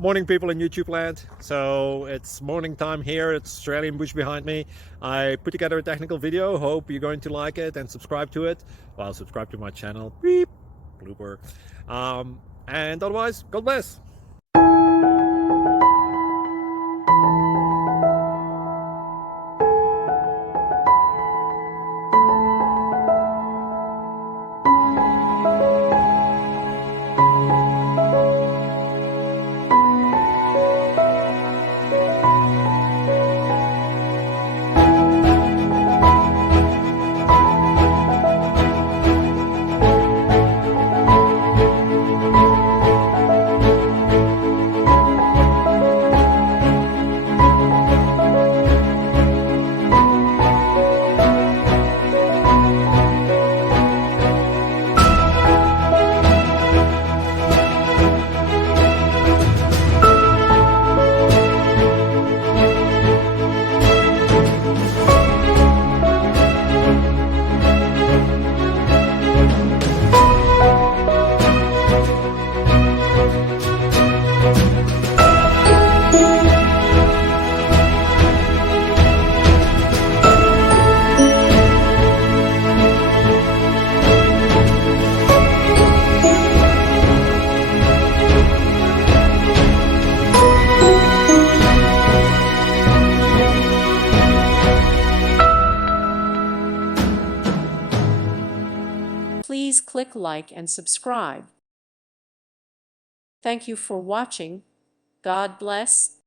Morning, people in YouTube land. So it's morning time here. It's Australian bush behind me. I put together a technical video. Hope you're going to like it and subscribe to it. Well, subscribe to my channel. Beep, blooper. And otherwise, God bless. Please click like and subscribe. Thank you for watching. God bless.